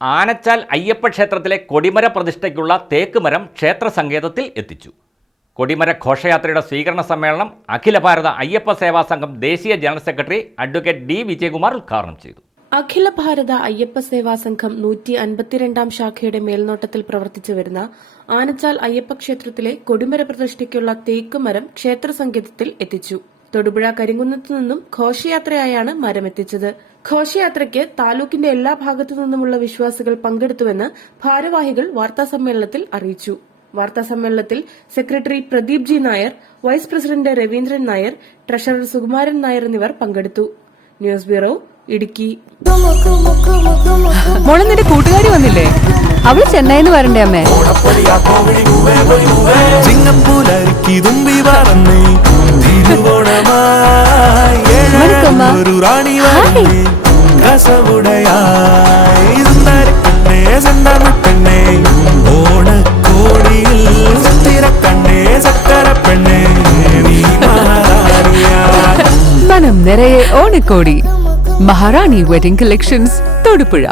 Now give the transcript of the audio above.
ആനച്ചാൽ അയ്യപ്പ ക്ഷേത്രത്തിലെ കൊടിമര പ്രതിഷ്ഠയ്ക്കുള്ള തേക്ക് മരം ക്ഷേത്ര സങ്കേതത്തിൽ എത്തിച്ചു. കൊടിമര ഘോഷയാത്രയുടെ സ്വീകരണ സമ്മേളനം അഖില ഭാരത അയ്യപ്പ സേവാ സംഘം ദേശീയ general secretary advocate D Vijayakumar ഉദ്ഘാടനം ചെയ്തു. അഖില ഭാരത അയ്യപ്പ സേവാ സംഘം 152 ശാഖയുടെ മേൽനോട്ടത്തിൽ പ്രവർത്തിച്ചു വരുന്ന ആനച്ചാൽ അയ്യപ്പ ക്ഷേത്രത്തിലെ കൊടിമര പ്രതിഷ്ഠയ്ക്കുള്ള തേക്ക് മരം ക്ഷേത്ര സങ്കേതത്തിൽ എത്തിച്ചു. തൊടുപുഴ കരിങ്കുന്നത്തു നിന്നും ഘോഷയാത്രയായാണ് മരമെത്തിച്ചത്. ഘോഷയാത്രയ്ക്ക് താലൂക്കിന്റെ എല്ലാ ഭാഗത്തു നിന്നുമുള്ള വിശ്വാസികൾ പങ്കെടുത്തുവെന്ന് ഭാരവാഹികൾ വാർത്താസമ്മേളനത്തിൽ അറിയിച്ചു. വാർത്താസമ്മേളനത്തിൽ secretary Pradeep G Nair, vice president Raveendran Nair, treasurer Sukumaran Nair എന്നിവർ പങ്കെടുത്തു. News bureau, Idukki. മോളെ, നിന്റെ കൂട്ടുകാരി വന്നില്ലേ? അവള് ചെന്നൈന്ന് വരണ്ടേ അമ്മേ? മനം നിറയെ ഓണക്കോടി. മഹാറാണി വെഡിംഗ് കളക്ഷൻസ്, തൊടുപുഴ.